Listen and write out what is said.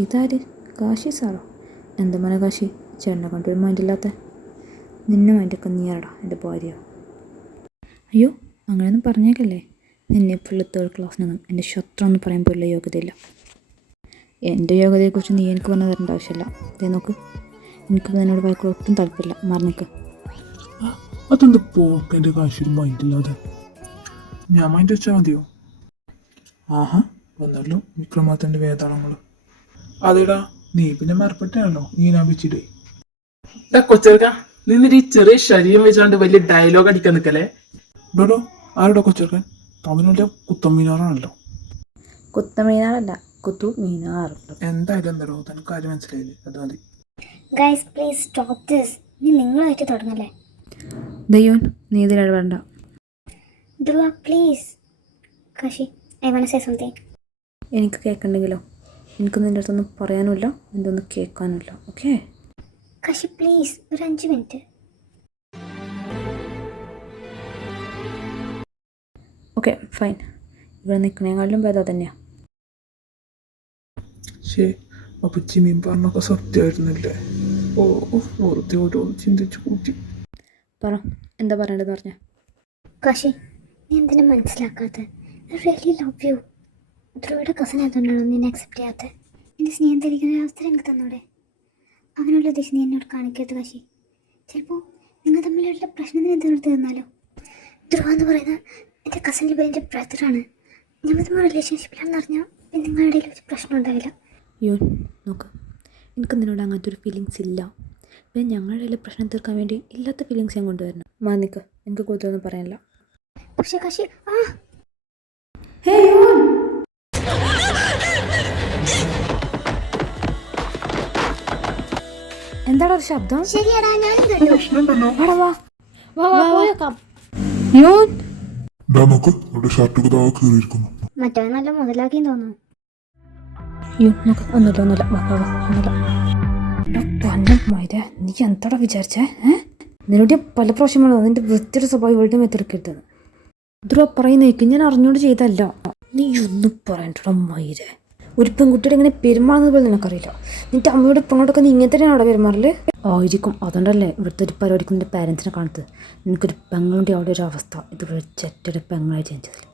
ഇതാര്? കാശി സാറോ? എന്താ മോനെ കാശി, ചേട്ടനെ കണ്ടൊരു മൈൻഡില്ലാത്ത? നിന്നെ മൈൻഡൊക്കെ നീയാടാ എൻ്റെ ഭാര്യ. അയ്യോ, അങ്ങനെയൊന്നും പറഞ്ഞേക്കല്ലേ. നിന്നെ ഫുള്ള് തേർഡ് ക്ലാസ്സിനൊന്നും എൻ്റെ ശത്രു എന്ന് പറയാൻ പോലുള്ള യോഗ്യതയില്ല. എൻ്റെ യോഗ്യതയെക്കുറിച്ച് നീ എനിക്ക് പറഞ്ഞു തരേണ്ട ആവശ്യമില്ല. ഇതേ നോക്ക്, എനിക്കിപ്പോൾ നിന്നോട് വായിക്കൂടെ ഒട്ടും താല്പര്യമില്ല. മറന്നിക്ക്. അതെന്ത് പോക്ക് എൻ്റെ കാശിയിൽ മൈൻഡില്ലാതെ? ഞാൻ മൈൻഡ് വെച്ചാൽ മതിയോ? ആഹാ, വന്നല്ലോ വിക്രമാദിത്യൻ്റെ വേതാളങ്ങൾ. അതേടാ, നീ പിന്നെ മറപ്പെട്ടാണല്ലോ ഇങ്ങനെ ആപിച്ചിട്ട്. കൊച്ചേർക്ക നിന്നിട്ട് ഈ ചെറിയ ശരീരം വെച്ചാണ്ട് വലിയ ഡയലോഗ് അടിക്കാൻ നിൽക്കല്ലേ. ഡോഡോ, ആരോടോ കൊച്ചേർക്കാൻ? തമിഴിലെ കുത്തമ്മീനാറാണല്ലോ. കുത്തമീനാറല്ല, കുത്തൂബ് മീനാർ. എന്തായാലും എന്തോ തനിക്ക് കാര്യം മനസ്സിലായില്ലേ? അത് മതി. Guys please stop this. ഇനി നിങ്ങളായിട്ട് തുടങ്ങല്ലേ. ദയ്യോൻ, നീ ഇതിലിടപെടണ്ട. Dhruva please. Kashi, I want to say something. എനിക്ക് കേൾക്കണ്ടെങ്കിലോ? എനിക്ക് നിൻ്റെ അടുത്തൊന്നും പറയാനുമില്ല, നിൻ്റെ ഒന്നും കേൾക്കാനുമില്ല. ഓക്കെ? കാശി പ്ലീസ്, ഒരു 5 മിനിറ്റ്. Okay fine. ഇവിടെ നിൽക്കണേക്കാളിലും ഭേദം തന്നെയാണ്. ശേ, അപ്പൊ ചിമ്മീൻ പറഞ്ഞൊക്കെ സത്യമായിരുന്നില്ലേ? ഓ, വെറുതെ ഓരോന്ന് ചിന്തിച്ചു കൂട്ടി. പറ, എന്താ പറയേണ്ടതെന്ന് പറഞ്ഞാൽ. കാശി, നീ എന്തിനും മനസ്സിലാക്കാത്തത്? I really love you. ധ്രുവയുടെ കസിൻ ആയതുകൊണ്ടാണോ നിന്നെ അക്സെപ്റ്റ് ചെയ്യാത്തത്? എൻ്റെ സ്നേഹം ധരിക്കുന്ന ഒരു അവസരം എനിക്ക് തന്നൂടെ? അവനുള്ള ഉദ്ദേശം നീ എന്നോട് കാണിക്കരുത് കാശി. ചിലപ്പോൾ നിങ്ങൾ തമ്മിലുള്ള പ്രശ്നത്തിന് തീർത്ത് തന്നാലോ? ധ്രുവ എന്ന് പറയുന്ന എൻ്റെ കസിൻ്റെ പേര് എൻ്റെ ബ്രദറാണ്. ഞങ്ങൾ തമ്മിൽ റിലേഷൻഷിപ്പിലാണെന്ന് അറിഞ്ഞാൽ പിന്നെ നിങ്ങളുടെ ഇടയിൽ ഒരു പ്രശ്നം ഉണ്ടാവില്ല. യോ നോക്ക്, എനിക്ക് നിന്നോട് അങ്ങനത്തെ ഒരു ഫീലിങ്സ് ഇല്ല. പിന്നെ ഞങ്ങളുടെ ഇടയിൽ പ്രശ്നം തീർക്കാൻ വേണ്ടി ഇല്ലാത്ത ഫീലിങ്സ് ഞാൻ കൊണ്ടുവരണം. മാനിക്ക്, എനിക്ക് കൂടുതലൊന്നും പറയാനില്ല. പക്ഷേ കാശി, എന്താടാ ഒരു ശബ്ദം? ശരിയാടാ, ഞാൻ കേട്ടു. മറ്റവൻ നല്ല മുതലാക്കിയും തോന്നുന്നു. നീ എന്താടാ വിചാരിച്ചേ? നിന്നോട് പല പ്രാവശ്യം വേണോ നിന്റെ വൃത്തിയുടെ സ്വഭാവം ഇവളുടെ മെത്തിറക്കരുതെന്ന്. ധ്രുവ പറയുന്നേക്ക്, ഞാൻ അറിഞ്ഞോണ്ട് ചെയ്തല്ല. നീ ഒന്നും പറയണ്ടടാ മയിരെ. ഒരു പെൺകുട്ടിയുടെ ഇങ്ങനെ പെരുമാറുന്നത് പോലെ നിനക്കറിയില്ല. നിന്റെ അമ്മയോട് പെണ്ണോടൊക്കെ നീ ഇങ്ങനെ തന്നെയാണ് അവിടെ പെരുമാറല്? ആയിരിക്കും, അതുകൊണ്ടല്ലേ ഇവിടുത്തെ ഒരു പരിപാടിക്ക് നിന്റെ പാരൻസിനെ കാണുന്നത്. നിനക്കൊരു പെങ്ങളുടെ അവിടെ ഒരു അവസ്ഥ ഇതുപോലെ ചെറ്റയുടെ പെങ്ങളായി ജനിച്ചതിൽ.